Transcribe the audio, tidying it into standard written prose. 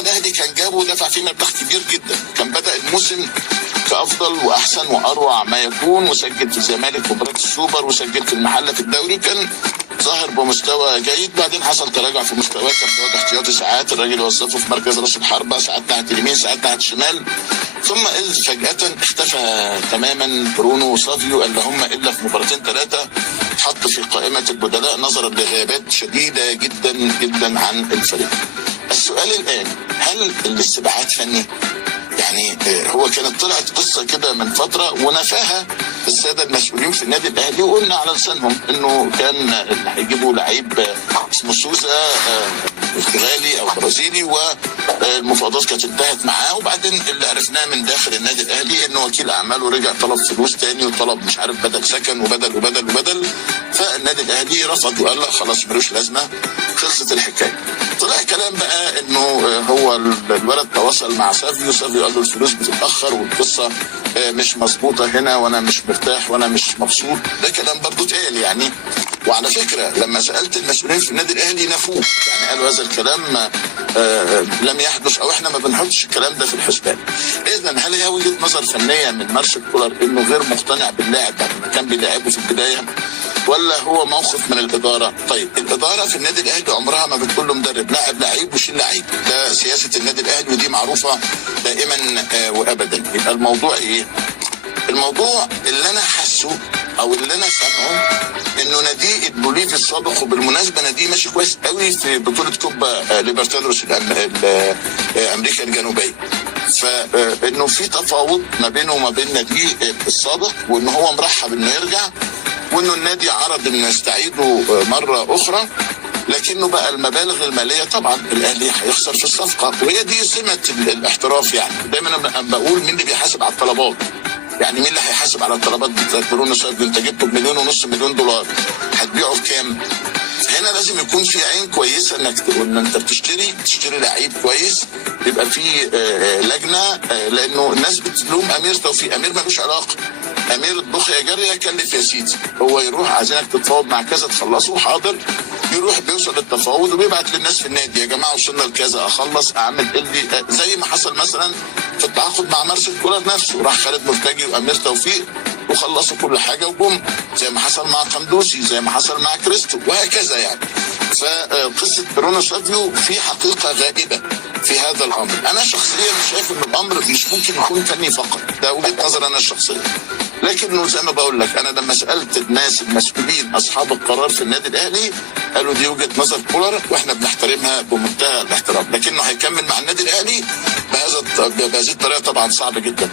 الاهلي كان جابه ودفع فيه مبلغ كبير جدا، كان بدا الموسم كافضل واحسن واروع ما يكون، وسجل في الزمالك مباراه السوبر، وسجل في المحله في الدوري، كان ظاهر بمستوى جيد. بعدين حصل تراجع في مستواه، كان بيقعد احتياطي ساعات، الراجل وظفه في مركز راس الحربه، ساعات ناحيه اليمين ساعات ناحيه الشمال، ثم اذ فجاه اختفى تماما برونو وسافيو اللهم الا في مباراتين ثلاثه، اتحط في قائمه البدلاء نظرا لغيابات شديده جدا جدا عن الفريق. السؤال الان، هل الاستبعاد فني؟ يعني هو كانت طلعت قصه كده من فتره ونفاها الساده المسؤولين في النادي الاهلي، وقلنا على لسانهم انه كان اللي هيجيبوا لعيب اسمه سوزا برتغالي او برازيلي، والمفاوضات كانت انتهت معاه. وبعدين اللي عرفناه من داخل النادي الاهلي انه وكيل اعماله رجع طلب فلوس تاني، وطلب مش عارف بدل سكن وبدل وبدل وبدل، فالنادي الاهلي رفض وقال لا خلاص ملوش لازمه، خلصت الحكايه. طلع كلام بقى انه هو الولد تواصل مع سافيو قال له الفلوس بتتاخر والقصه مش مظبوطه هنا وانا مش مرتاح وانا مش مبسوط. ده كلام برضه اتقال يعني. وعلى فكره لما سالت المسؤولين في النادي الاهلي نفوه، يعني قالوا هذا الكلام لم يحدث او احنا ما بنحطش الكلام ده في الحسبان. اذا هل هي وجهه نظر فنيه من مارسيل كولر انه غير مقتنع باللاعب بعد ما كان بيلاعبه في البدايه، ولا هو موقف من الاداره؟ طيب الاداره في النادي الاهلي عمرها ما بتقول له مدرب لاعب لعيب وشيل لعيب، ده سياسه النادي الاهلي ودي معروفه دائما وابدا. يبقى الموضوع ايه؟ الموضوع اللي انا حاسه او اللي انا سامعه انه نادي البوليفي السابق، وبالمناسبه نادي ماشي كويس قوي في بطوله كوبا ليبرتادورس امريكا الجنوبيه، فانه في تفاوض ما بينه وما بين نادي السابق، وان هو مرحب انه يرجع، وانه النادي عرض انه يستعيده مره اخرى، لكنه بقى المبالغ الماليه طبعا الاهلي هيخسر في الصفقه، وهي دي سمه الاحتراف. يعني دايما انا بقول مين اللي بيحاسب على الطلبات؟ يعني مين اللي هيحاسب على الطلبات بتاعت برونو سافيو؟ انت جبته ب1.5 مليون دولار، هتبيعه بكام؟ هنا لازم يكون في عين كويسه انك تقول ان انت بتشتري لعيب كويس، يبقى في لجنه، لانه الناس بتلوم امير توفيق، امير ملوش علاقه. امير اطبخ يا جاريه كلف يا سيدي، هو يروح عايزينك تتفاوض مع كذا تخلصه حاضر، يروح بيوصل للتفاوض وبيبعت للناس في النادي يا جماعه وصلنا لكذا، اخلص اعمل اللي زي ما حصل مثلا في التعاقد مع مارسيل كولر نفسه، راح خالد مرتجي وامير توفيق وخلصوا كل حاجه وجم، زي ما حصل مع قندوسي، زي ما حصل مع كريستو، وهكذا يعني. فقصه برونو سافيو في حقيقه غائبه في هذا الامر. انا شخصيا شايف ان الامر مش ممكن يكون فني فقط، ده وجهه نظر انا الشخصيه، لكنه زي ما بقول لك انا لما سالت الناس المسؤولين اصحاب القرار في النادي الاهلي قالوا دي وجهه نظر كولر واحنا بنحترمها بمنتهى الاحترام، لكنه هيكمل مع النادي الاهلي بهذه الطريقه طبعا صعب جدا.